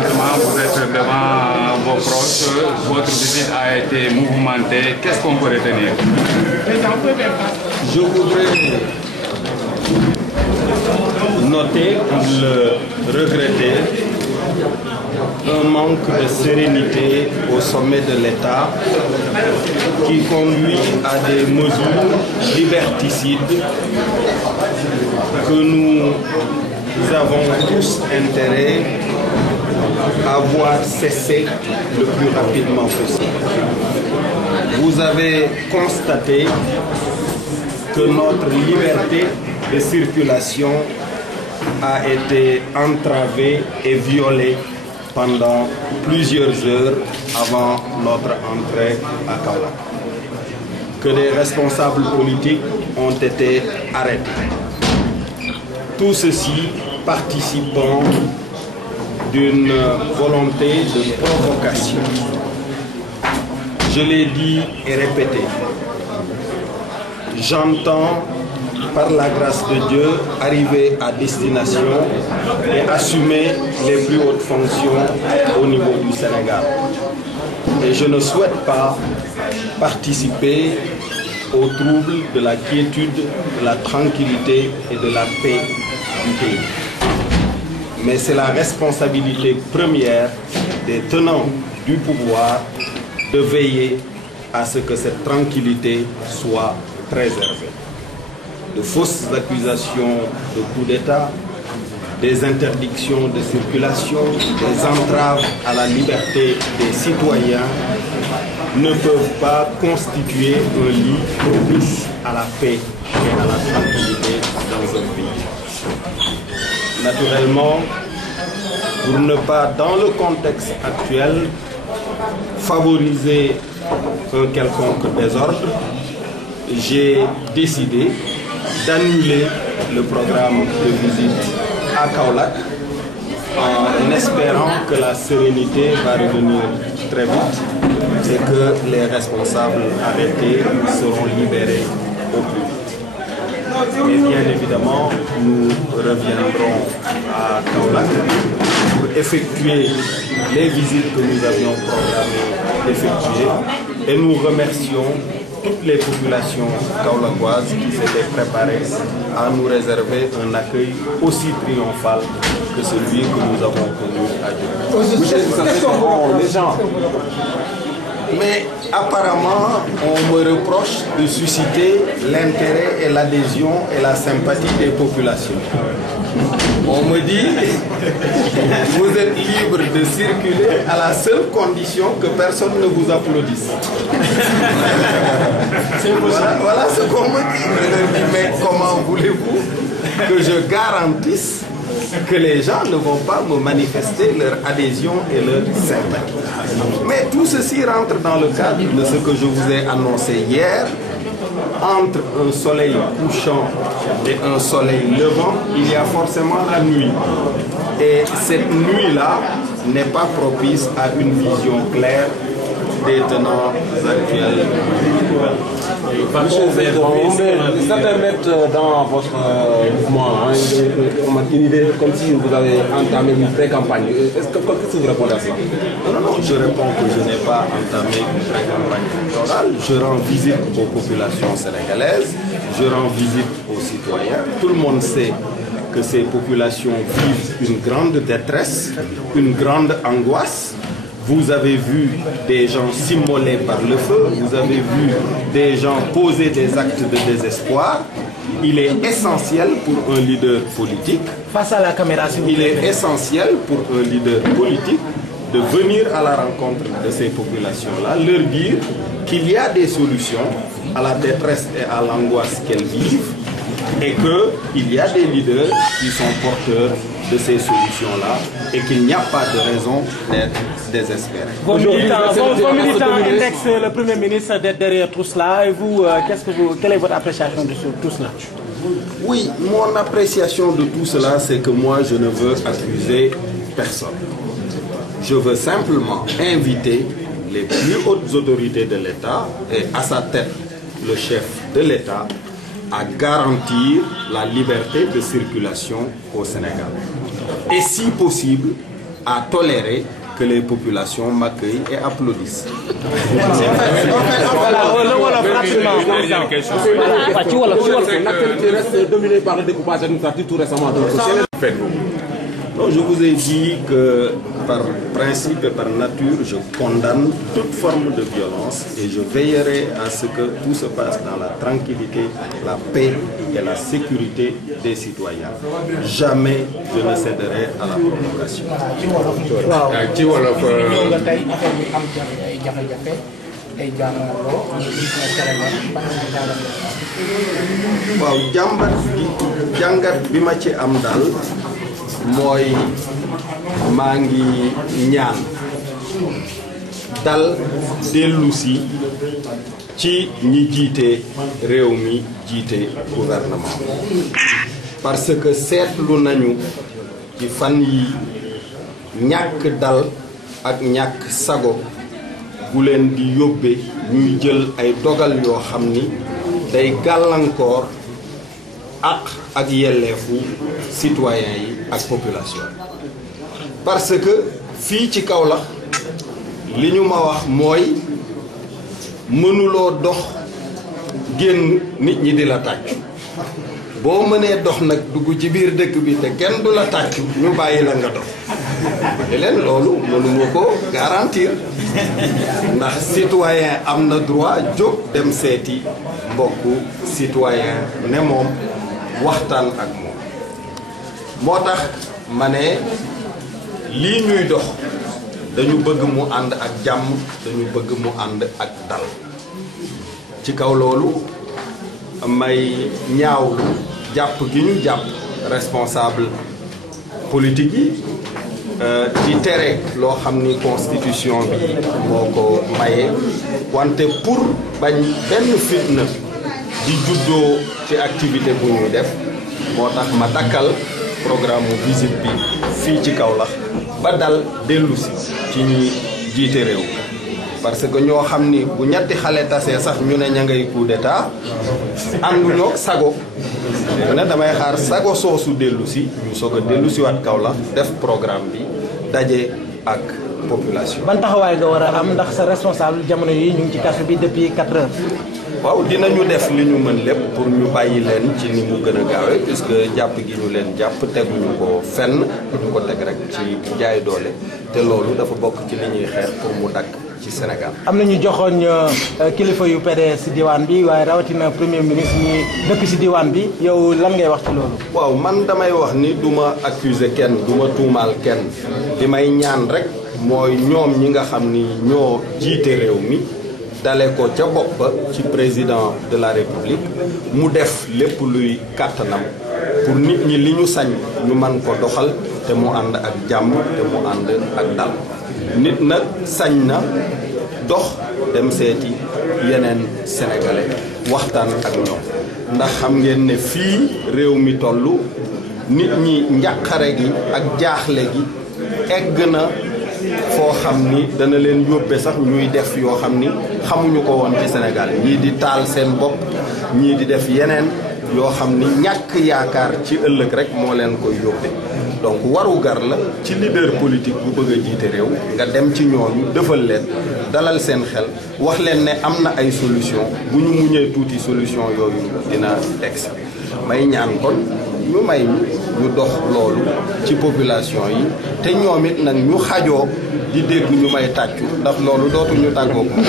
présentement, vous êtes devant vos proches, votre visite a été mouvementée. Qu'est-ce qu'on peut retenir? Je voudrais noter ou le regretter un manque de sérénité au sommet de l'État qui conduit à des mesures liberticides que nous avons tous intérêt à voir cesser le plus rapidement possible. Vous avez constaté que notre liberté de circulation a été entravée et violée pendant plusieurs heures avant notre entrée à Kaolack. Que des responsables politiques ont été arrêtés. Tout ceci participant d'une volonté de provocation. Je l'ai dit et répété. J'entends, par la grâce de Dieu, arriver à destination et assumer les plus hautes fonctions au niveau du Sénégal. Et je ne souhaite pas participer aux troubles de la quiétude, de la tranquillité et de la paix du pays. Mais c'est la responsabilité première des tenants du pouvoir de veiller à ce que cette tranquillité soit préservée. De fausses accusations de coup d'État, des interdictions de circulation, des entraves à la liberté des citoyens ne peuvent pas constituer un lit propice à la paix et à la tranquillité dans un pays. Naturellement, pour ne pas, dans le contexte actuel, favoriser un quelconque désordre, j'ai décidé d'annuler le programme de visite à Kaolack en espérant que la sérénité va revenir très vite et que les responsables arrêtés seront libérés au plus vite. Et bien évidemment, nous reviendrons à Kaolack pour effectuer les visites que nous avions programmées d'effectuer et nous remercions toutes les populations kaolackoises qui s'étaient préparées à nous réserver un accueil aussi triomphal que celui que nous avons connu à Dieu. Les gens. Mais apparemment, on me reproche de susciter l'intérêt et l'adhésion et la sympathie des populations. On me dit, vous êtes libre de circuler à la seule condition que personne ne vous applaudisse. Voilà ce qu'on me dit. Je leur dis, mais comment voulez-vous que je garantisse que les gens ne vont pas me manifester leur adhésion et leur sympathie? Mais tout ceci rentre dans le cadre de ce que je vous ai annoncé hier. Entre un soleil couchant et un soleil levant, il y a forcément la nuit. Et cette nuit-là n'est pas propice à une vision claire des tenants actuels. Certains mettent dans votre mouvement une idée comme si vous avez entamé une pré-campagne. Qu'est-ce que vous répondez à ça? Non, je réponds que je n'ai pas entamé une pré-campagne électorale. Je rends visite aux populations sénégalaises, je rends visite aux citoyens. Tout le monde sait que ces populations vivent une grande détresse, une grande angoisse. Vous avez vu des gens s'immoler par le feu, vous avez vu des gens poser des actes de désespoir. Il est essentiel pour un leader politique, face à la caméra, il est essentiel pour un leader politique de venir à la rencontre de ces populations-là, leur dire qu'il y a des solutions à la détresse et à l'angoisse qu'elles vivent et qu'il y a des leaders qui sont porteurs de ces solutions-là et qu'il n'y a pas de raison d'être désespéré. Vos militants indexent le Premier ministre d'être derrière tout cela. Et vous, quelle est votre appréciation de tout cela? Oui, mon appréciation de tout cela, c'est que moi, je ne veux accuser personne. Je veux simplement inviter les plus hautes autorités de l'État et à sa tête le chef de l'État à garantir la liberté de circulation au Sénégal. Et si possible, à tolérer que les populations m'accueillent et applaudissent. Dernière question. L'actualité reste dominée par le découpage administratif tout récemment. Non, je vous ai dit que par principe et par nature, je condamne toute forme de violence et je veillerai à ce que tout se passe dans la tranquillité, la paix et la sécurité des citoyens. Jamais je ne céderai à la provocation. ci wolof waaw jàngat bi ma ci am daal mooy maa ngi ñaan dal dellusi ci ñi jiite réew mi jiite gouvernement parce que seetlu nañu ci fan yi ñàkk dal ak ñàkk sago gu leen di yóbbe ñuy jël ay dogal yoo xam ni day gàllankoor ak yelleefu citoyens yi ak population parce que fii ci Kaolack li ñu ma wax mooy mënuloo dox génn nit ñi di la tàccu boo mënee dox nag dugg ci biir dëkk bi te kenn du la tàccu ñu bàyyi la nga dox te leen loolu mënuma ko garantir ndax citoyen am na droit jóg dem seeti mbokku citoyen ne moom waxtaan ak moom moo tax ma ne lii ñuy dox dañu bëgg mu ànd ak jàmm dañu bëgg mu ànd ak dal ci kaw loolu may ñaawlu jàpp gi ñu jàpp responsable politique yi di tere loo xam ni constitution bi moo ko maye wante pour bañ benn fitna di juddoo ci activité bu ñuy def moo tax ma dakkal programme visite bi fii ci Kaolack ba dal dellusi ci ñi jiite réew parce que ñoo xam ni bu ñetti xale tasee sax ñu ne ña ngay coup d'état ànduñoo sago ne damay xaar sago soosu dellusi ñu soog a dellusi waat Kaolack def programme bi daje ak population. ban taxawaay nga war a am ndax sa responsable jamono yi ñu ngi ci kaso bi depuis 4 heures. waaw dinañu def li ñu mën lépp pour ñu bàyyi leen ci ni mu gën a gaawee puisque jàpp gi ñu leen jàpp teguñu ko fenn ñu ko teg rek ci jaay doole te loolu dafa bokk ci li ñuy xeex pour mu dakk ci Sénégal. am na ñu joxoon kilifa yu PDS si diwaan bi waaye rawatina premier ministre ñi dëkk si diwaan bi yow lan ngay wax ci loolu. waaw man damay wax ni du ma accuser kenn du ma tuumaal kenn li may ñaan rek mooy ñoom ñi nga xam ni ñoo jiite réew mi. dale ko ca bopp ba ci président de la république mu def lépp luy kàttanam pour nit ñi li ñu sañ ñu man ko doxal te mu ànd ak jàmm te mu ànd ak dal nit nag sañ na dox dem seeti yeneen sénégalais waxtaan ak ñoom ndax xam ngeen ne fii réew mi toll nit ñi njàqare gi ak jaaxle gi egg na foo xam ni dana leen yóbbe sax ñuy def yoo xam ni xamuñu ko woon ci Sénégal ñii di taal seen bopp ñii di def yeneen yoo xam ni ñàkk yaakaar ci ëllëg rek moo leen koy yóbbe donc warugar la ci leader politique bu bëgg a jiite réew nga dem ci ñooñu defal leen dalal seen xel wax leen ne am na ay solution bu ñu muñee tuuti solution yooyu dina egsi may ñaan kon ñu may ñu dox loolu ci population yi te ñoom it nag ñu xajoo di dégg ñu may tàccu ndax loolu dootuñu tàggoo ko